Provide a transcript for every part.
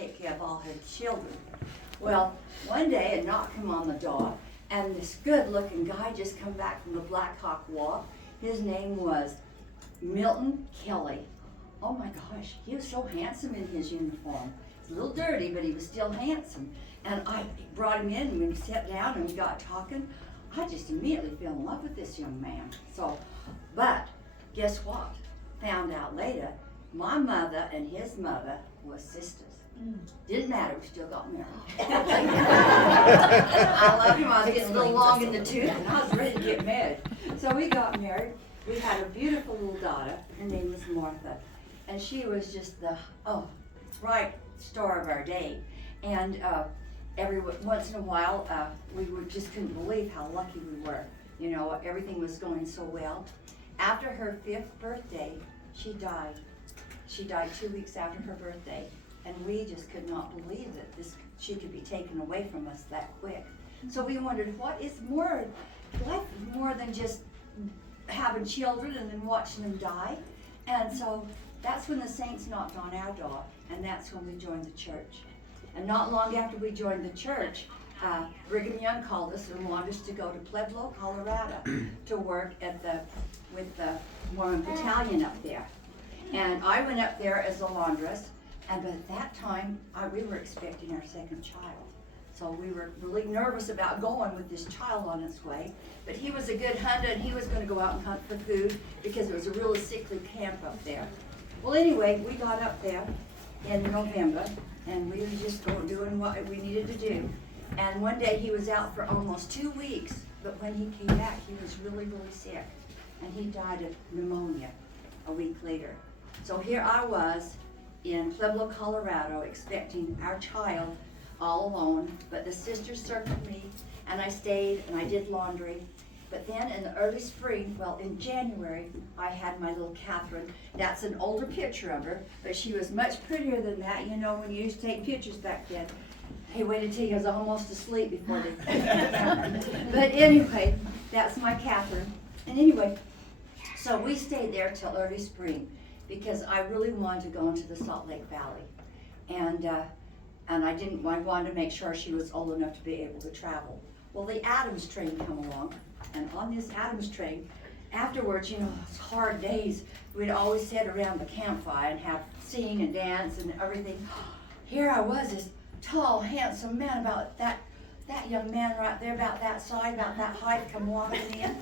take care of all her children. Well, one day a knock came on the door, and this good-looking guy just come back from the Black Hawk War. His name was Milton Kelly. Oh my gosh, he was so handsome in his uniform. He was a little dirty, but he was still handsome. And I brought him in, and we sat down and we got talking. I just immediately fell in love with this young man. So, but guess what? Found out later, my mother and his mother were sisters. Didn't matter, we still got married. I love him, I was getting a little long in the tooth, and I was ready to get married. So we got married. We had a beautiful little daughter. Her name was Martha. And she was just the, star of our day. And every once in a while, we just couldn't believe how lucky we were. You know, everything was going so well. After her 5th birthday, she died. She died 2 weeks after her birthday. And we just could not believe that she could be taken away from us that quick. So we wondered, what is more, life is more than just having children and then watching them die. And so that's when the saints knocked on our door, and that's when we joined the church. And not long after we joined the church, Brigham Young called us and wanted us to go to Pueblo, Colorado, to work with the Mormon battalion up there. And I went up there as a laundress. And at that time, we were expecting our 2nd child. So we were really nervous about going with this child on its way. But he was a good hunter, and he was going to go out and hunt for food because it was a really sickly camp up there. Well, anyway, we got up there in November, and we were just doing what we needed to do. And one day he was out for almost 2 weeks, but when he came back, he was really, really sick. And he died of pneumonia a week later. So here I was, in Pueblo, Colorado, expecting our child all alone, but the sisters circled me, and I stayed and I did laundry. But then in the early spring, well, in January, I had my little Catherine. That's an older picture of her, but she was much prettier than that. You know, when you used to take pictures back then. Hey, wait until you was almost asleep before they But anyway, that's my Catherine. And anyway, so we stayed there till early spring, because I really wanted to go into the Salt Lake Valley. And I wanted to make sure she was old enough to be able to travel. Well, the Adams train come along, and on this Adams train, afterwards, you know, it's hard days. We'd always sit around the campfire and sing and dance and everything. Here I was, this tall, handsome man, about that young man right there, about that side, about that height, come walking in.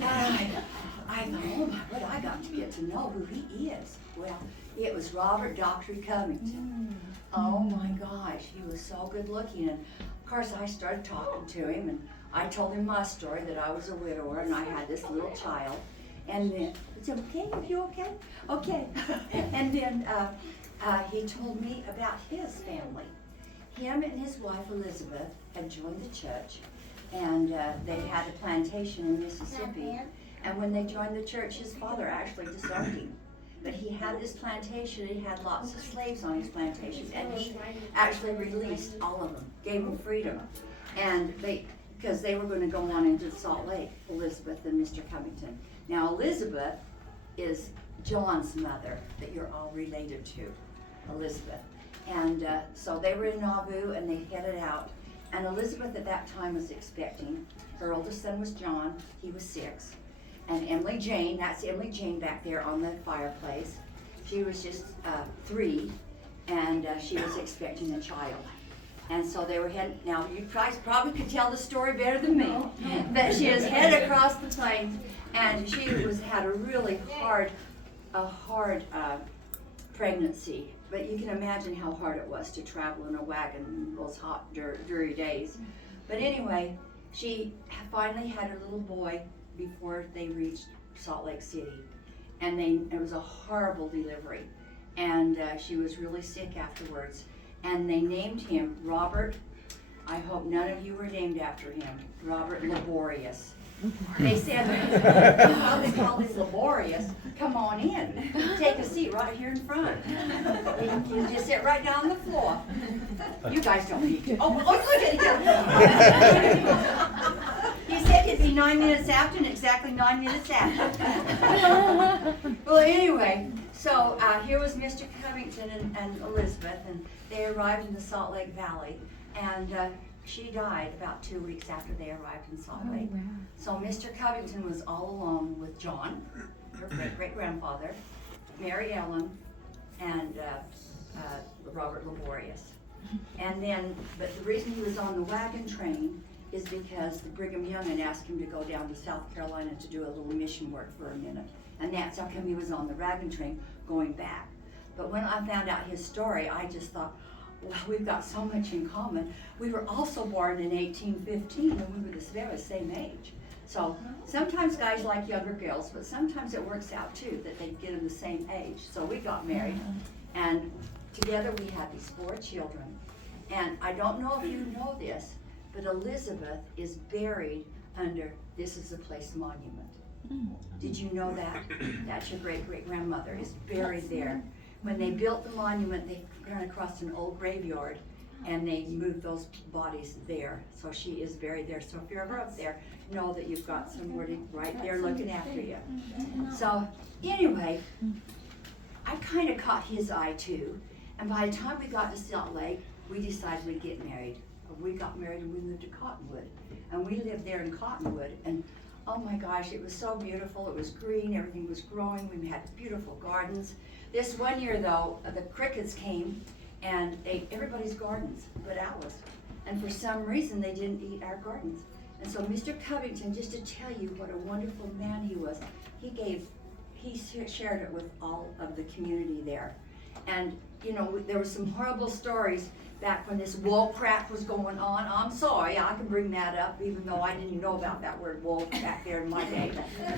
And I thought, oh my God, I got to get to know who he is. Well, it was Robert Dockery Covington. Oh my gosh, he was so good looking. And of course I started talking to him, and I told him my story, that I was a widower and I had this little child. And then, it's okay, are you okay? Okay. And then he told me about his family. Him and his wife Elizabeth had joined the church, and they had a plantation in Mississippi. And when they joined the church, his father actually disowned him. But he had this plantation, he had lots of slaves on his plantation, and he actually released all of them, gave them freedom. And because they were going to go on into Salt Lake, Elizabeth and Mr. Covington. Now Elizabeth is John's mother, that you're all related to, Elizabeth. And so they were in Nauvoo, and they headed out. And Elizabeth at that time was expecting. Her oldest son was John, he was 6. And Emily Jane, that's Emily Jane back there on the fireplace. She was just 3, and she was expecting a child. And so they were heading, now you guys probably could tell the story better than me, but she was headed across the plains, and she had a really hard pregnancy. But you can imagine how hard it was to travel in a wagon in those hot, dreary days. But anyway, she finally had her little boy before they reached Salt Lake City. And it was a horrible delivery. And she was really sick afterwards. And they named him Robert. I hope none of you were named after him. Robert Laborious. They said, well, they call him Laborious. Come on in. Take a seat right here in front. You just sit right down on the floor. You guys don't need to. Oh, look at him. He said his See, 9 minutes after and exactly 9 minutes after. Well, anyway, so here was Mr. Covington and Elizabeth, and they arrived in the Salt Lake Valley, and she died about 2 weeks after they arrived in Salt Lake. Wow. So Mr. Covington was all alone with John, her great-grandfather, Mary Ellen, and Robert Laborious. And then, but the reason he was on the wagon train is because the Brigham Young had asked him to go down to South Carolina to do a little mission work for a minute. And that's how come he was on the wagon train going back. But when I found out his story, I just thought, well, we've got so much in common. We were also born in 1815, and we were the very same age. So sometimes guys like younger girls, but sometimes it works out too, that they get in the same age. So we got married, and together we had these 4 children. And I don't know if you know this, but Elizabeth is buried under This Is a Place monument. Did you know that? That's your great-great-grandmother is buried there. When they built the monument, they ran across an old graveyard, and they moved those bodies there. So she is buried there. So if you're ever up there, know that you've got somebody right there looking after you. So anyway, I kind of caught his eye too. And by the time we got to Salt Lake, we decided we'd get married. We got married and we moved to Cottonwood. And we lived there in Cottonwood. And oh my gosh, it was so beautiful. It was green, everything was growing. We had beautiful gardens. This one year though, the crickets came and ate everybody's gardens but ours. And for some reason, they didn't eat our gardens. And so Mr. Covington, just to tell you what a wonderful man he was, he shared it with all of the community there. And you know, there were some horrible stories back when this wool crap was going on. I'm sorry, I can bring that up, even though I didn't know about that word wool back there in my day.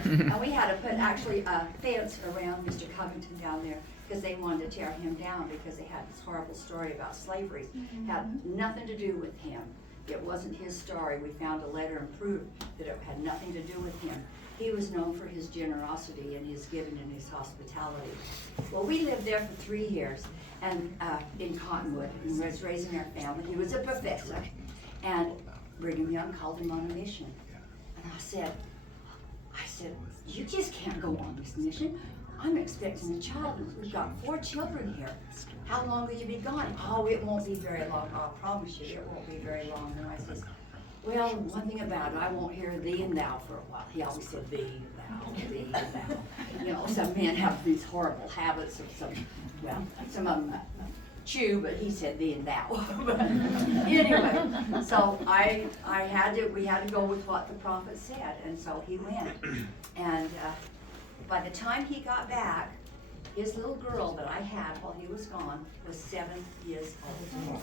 And we had to put actually a fence around Mr. Covington down there because they wanted to tear him down because they had this horrible story about slavery. Had nothing to do with him. It wasn't his story. We found a letter and proved that it had nothing to do with him. He was known for his generosity and his giving and his hospitality. Well, we lived there for 3 years and in Cottonwood and was raising our family. He was a professor, and Brigham Young called him on a mission. And I said, you just can't go on this mission. I'm expecting a child. We've got 4 children here. How long will you be gone? Oh, it won't be very long. I promise you, it won't be very long. And I says, well, one thing about it, I won't hear thee and thou for a while. He always said thee and thou. You know, some men have these horrible habits of some of them chew, but he said thee and thou. But anyway, so we had to go with what the prophet said, and so he went. And by the time he got back, his little girl that I had while he was gone was 7 years old.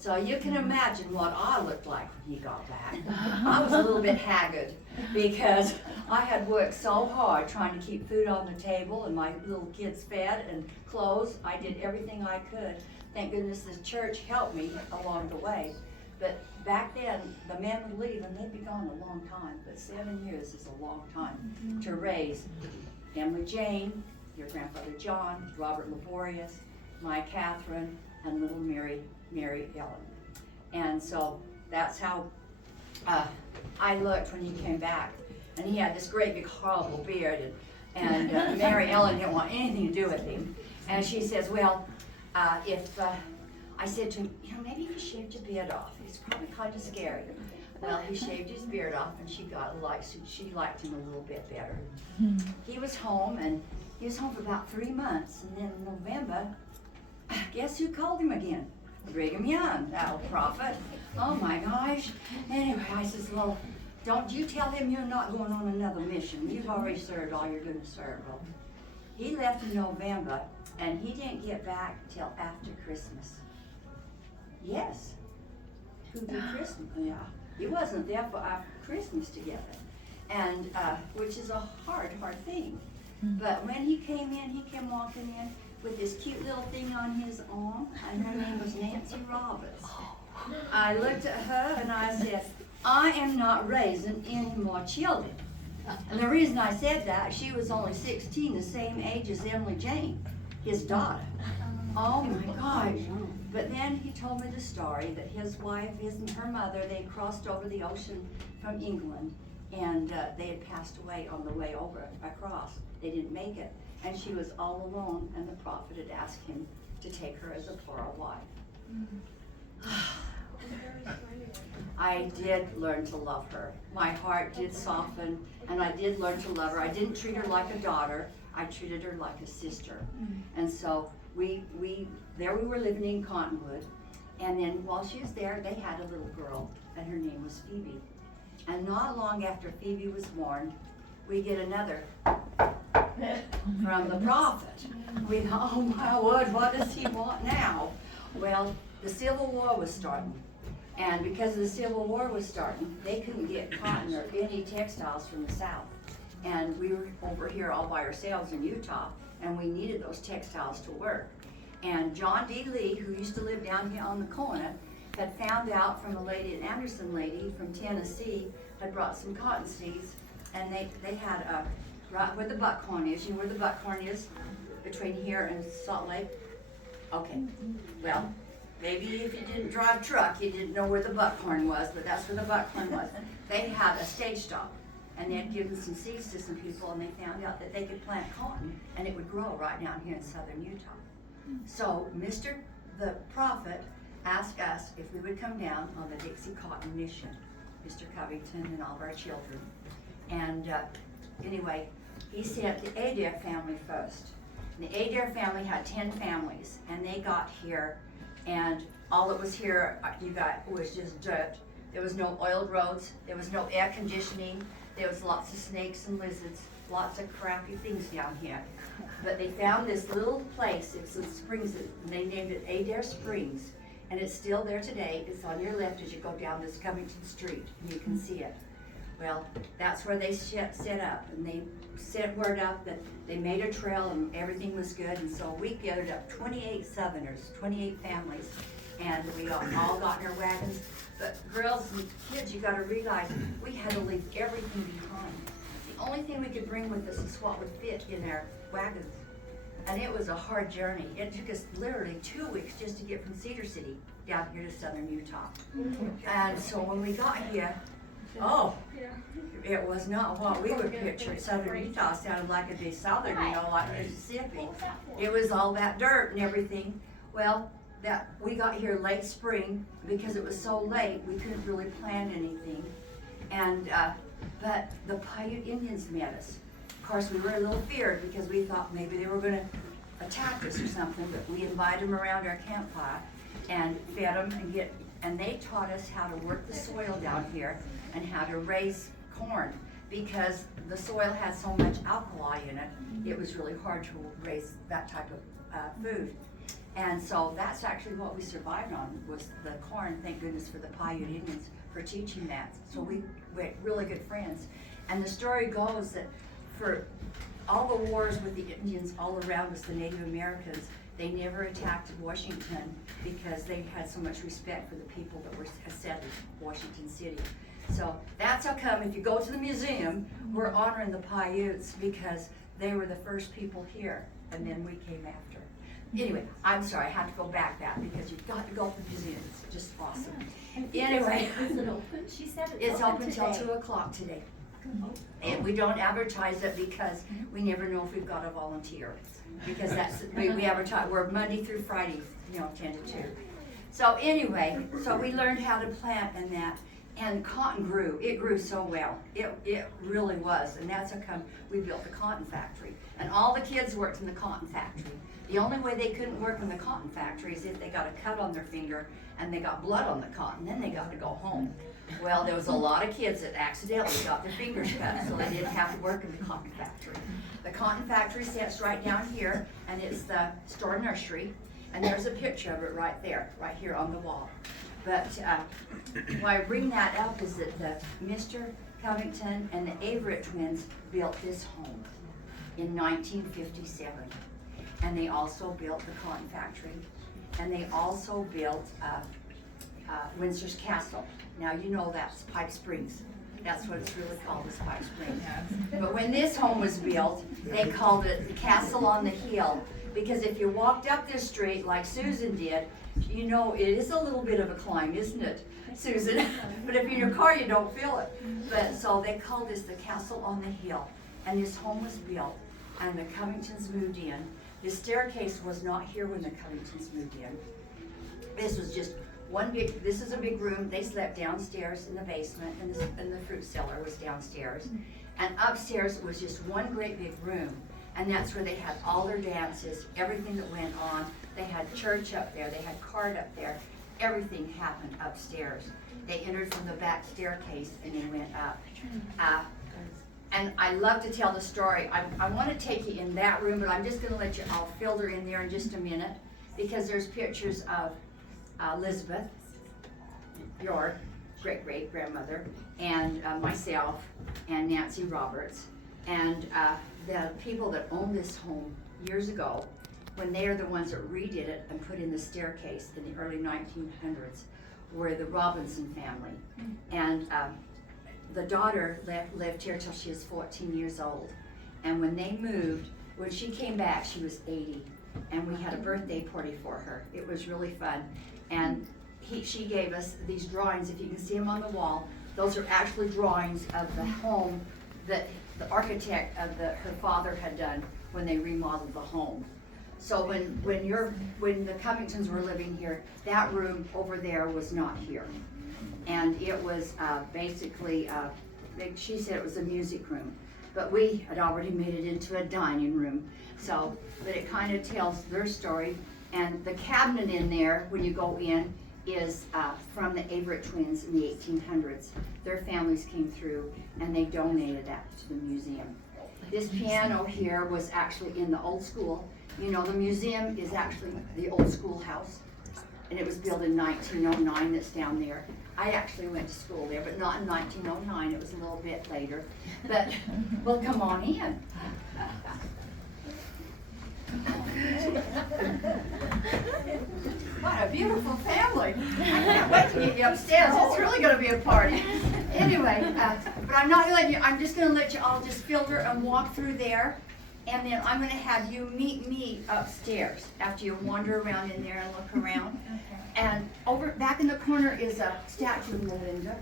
So you can imagine what I looked like when he got back. I was a little bit haggard because I had worked so hard trying to keep food on the table and my little kids fed and clothes. I did everything I could. Thank goodness the church helped me along the way. But back then, the men would leave and they'd be gone a long time. But 7 years is a long time to raise Emily Jane, your grandfather John, Robert Laborious, my Catherine, and little Mary Ellen. And so that's how I looked when he came back. And he had this great big horrible beard, and Mary Ellen didn't want anything to do with him. And she says, well, I said to him, you know, maybe if you shaved your beard off, it's probably kind of scary. Well, he shaved his beard off, and she liked him a little bit better. He was home, and he was home for about 3 months, and then in November, guess who called him again? Brigham Young, that old prophet. Oh my gosh. Anyway, I says, well, don't you tell him you're not going on another mission. You've already served all you're going to serve. Well, he left in November, and he didn't get back till after Christmas. Yes. Who did Christmas? Yeah. He wasn't there for after Christmas together. And, which is a hard thing. But when he came in, he came walking in with this cute little thing on his arm, and her name was Nancy Roberts. I looked at her and I said, I am not raising any more children. And the reason I said that, she was only 16, the same age as Emily Jane, his daughter. Oh my gosh. But then he told me the story that his wife and her mother, they crossed over the ocean from England, and they had passed away on the way over across. They didn't make it, and she was all alone, and the prophet had asked him to take her as a plural wife. I did learn to love her. My heart did soften, and I did learn to love her. I didn't treat her like a daughter. I treated her like a sister. And so we were living in Cottonwood, and then while she was there, they had a little girl, and her name was Phoebe. And not long after Phoebe was born, we get another from the prophet. We thought, oh my word, what does he want now? Well, the Civil War was starting. And because the Civil War was starting, they couldn't get cotton or any textiles from the South. And we were over here all by ourselves in Utah, and we needed those textiles to work. And John D. Lee, who used to live down here on the corner, had found out from a lady, an Anderson lady from Tennessee, had brought some cotton seeds, and they had right where the buckhorn is. You know where the buckhorn is? Between here and Salt Lake? Okay, well, maybe if you didn't drive truck, you didn't know where the buckhorn was, but that's where the buckhorn was. They had a stage stop, and they had given some seeds to some people, and they found out that they could plant cotton, and it would grow right down here in southern Utah. So the prophet asked us if we would come down on the Dixie Cotton Mission, Mr. Covington and all of our children. And anyway, he sent the Adair family first. And the Adair family had 10 families, and they got here, and all that was here, was just dirt. There was no oiled roads, there was no air conditioning, there was lots of snakes and lizards, lots of crappy things down here. But they found this little place, it's in Springs, and they named it Adair Springs, and it's still there today. It's on your left as you go down this Covington Street, and you can see it. Well, that's where they set up, and they sent word up that they made a trail and everything was good, and so we gathered up 28 Southerners, 28 families, and we all got in our wagons. But girls and kids, you gotta realize, we had to leave everything behind. The only thing we could bring with us is what would fit in our wagons. And it was a hard journey. It took us literally 2 weeks just to get from Cedar City down here to southern Utah. And so when we got here, it was not what we would picture. Southern Utah sounded like it'd be southern, like Mississippi. It was all that dirt and everything. Well, we got here late spring because it was so late we couldn't really plan anything. And but the Paiute Indians met us. Of course, we were a little feared because we thought maybe they were going to attack us or something. But we invited them around our campfire and fed them and they taught us how to work the soil down here and how to raise corn, because the soil had so much alkali in it, it was really hard to raise that type of food. And so that's actually what we survived on, was the corn. Thank goodness for the Paiute Indians for teaching that. So we were really good friends. And the story goes that for all the wars with the Indians all around us, the Native Americans, they never attacked Washington because they had so much respect for the people that were settled in Washington City. So that's how come if you go to the museum, we're honoring the Paiutes because they were the first people here, and then we came after. Anyway, I'm sorry, I have to go back that because you've got to go to the museum. It's just awesome. Anyway, is it open? She said it's open till 2 o'clock today. And we don't advertise it because we never know if we've got a volunteer. Because we advertise, we're Monday through Friday, 10 to 2. So anyway, so we learned how to plant and that. And cotton grew. It grew so well. It really was. And that's how come we built the cotton factory. And all the kids worked in the cotton factory. The only way they couldn't work in the cotton factory is if they got a cut on their finger and they got blood on the cotton. Then they got to go home. Well, there was a lot of kids that accidentally got their fingers cut, so they didn't have to work in the cotton factory. The cotton factory sits right down here, and it's the store nursery. And there's a picture of it right there, right here on the wall. But why I bring that up is that Mr. Covington and the Averett twins built this home in 1957. And they also built the cotton factory. And they also built Windsor's Castle. Now you know that's Pipe Springs. That's what it's really called, is Pipe Springs. But when this home was built, they called it the Castle on the Hill. Because if you walked up this street like Susan did, You know, it is a little bit of a climb, isn't it, Susan? But if you're in your car, you don't feel it. But so they called this the Castle on the Hill, and this home was built, and the Covingtons moved in. The staircase was not here when the Covingtons moved in. This was just one big, this is a big room. They slept downstairs in the basement, and the fruit cellar was downstairs. And upstairs was just one great big room. And that's where they had all their dances, everything that went on. They had church up there, they had card up there. Everything happened upstairs. They entered from the back staircase and they went up. And I love to tell the story. I want to take you in that room, but I'm just going to let you all filter in there in just a minute, because there's pictures of Elizabeth, your great-great-grandmother, and myself, and Nancy Roberts, and the people that owned this home years ago, when they are the ones that redid it and put in the staircase in the early 1900s, were the Robinson family. And the daughter lived here till she was 14 years old. And when they moved, when she came back, she was 80. And we had a birthday party for her. It was really fun. And she gave us these drawings. If you can see them on the wall, those are actually drawings of the home that the architect of her father had done when they remodeled the home. So when the Covingtons were living here, that room over there was not here. And it was basically, she said it was a music room, but we had already made it into a dining room. So, but it kind of tells their story. And the cabinet in there, when you go in, is from the Averett twins in the 1800s. Their families came through and they donated that to the museum. This piano here was actually in the old school. You know, the museum is actually the old schoolhouse, and it was built in 1909. That's down there. I actually went to school there, but not in 1909. It was a little bit later. But, well, come on in. What a beautiful family. I can't wait to get you upstairs. It's really going to be a party. Anyway, but I'm not going to let you, I'm just going to let you all just filter and walk through there. And then I'm going to have you meet me upstairs after you wander around in there and look around. And over back in the corner is a statue of Melinda.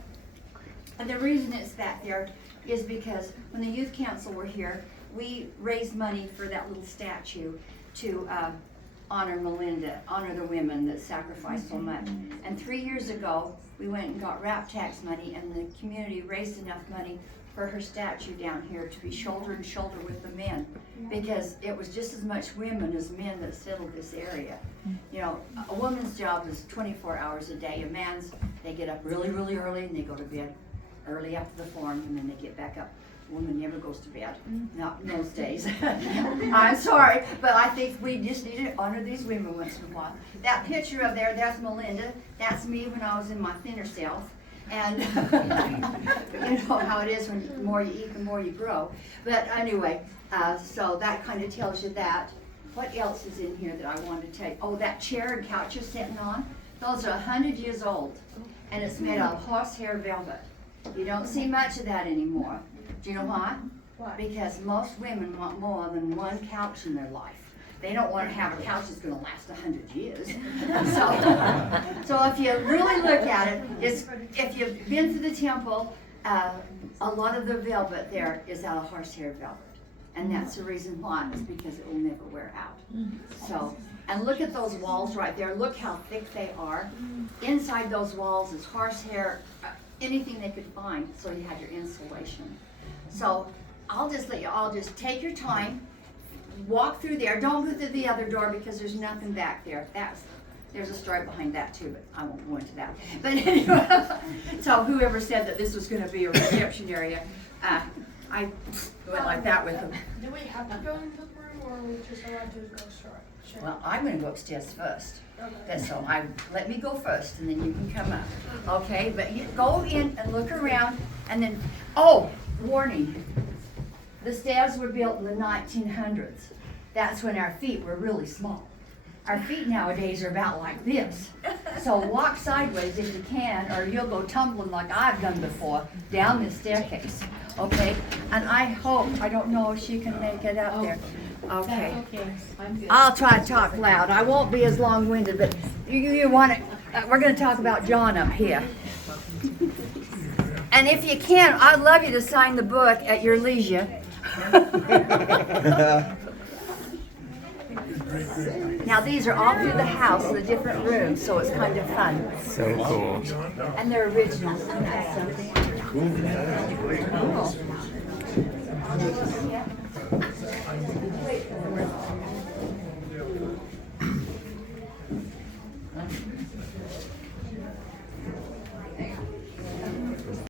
And the reason it's back there is because when the youth council were here, we raised money for that little statue to honor Melinda, honor the women that sacrificed so much. And 3 years ago, we went and got RAP tax money, and the community raised enough money for her statue down here to be shoulder and shoulder with the men, because it was just as much women as men that settled this area. You know, a woman's job is 24 hours a day. A man's, they get up really, really early and they go to bed early after the farm, and then they get back up. A woman never goes to bed, not in those days. I'm sorry, but I think we just need to honor these women once in a while. That picture of there, that's Melinda. That's me when I was in my thinner self. And you know how it is, when the more you eat, the more you grow. But anyway, so that kind of tells you that. What else is in here that I wanted to tell you? Oh, that chair and couch you're sitting on, those are 100 years old. And it's made of horsehair velvet. You don't see much of that anymore. Do you know why? Why? Because most women want more than one couch in their life. They don't want to have a couch that's going to last 100 years. So if you really look at it, if you've been to the temple, a lot of the velvet there is out of horsehair velvet. And that's the reason why, is because it will never wear out. So, and look at those walls right there. Look how thick they are. Inside those walls is horsehair, anything they could find, so you had your insulation. So I'll just let you all just take your time, walk through there. Don't go through the other door because there's nothing back there. There's a story behind that too, but I won't go into that. But anyway, so whoever said that this was going to be a reception area, I went like that with them. Do we have to go into the room, or are we just allowed to go straight? Sure. Well, I'm going to go upstairs first. Okay. So let me go first, and then you can come up. Okay, but you go in and look around, and then, oh, warning. The stairs were built in the 1900s. That's when our feet were really small. Our feet nowadays are about like this. So walk sideways if you can, or you'll go tumbling like I've done before down this staircase. Okay? And I hope, I don't know if she can make it up there, Okay. Okay, I'm good. I'll try to talk loud. I won't be as long-winded, but you want to, we're going to talk about John up here. And if you can, I'd love you to sign the book at your leisure. Now these are all through the house, the different rooms, so it's kind of fun. So cool. And they're originals. Isn't that something? Cool.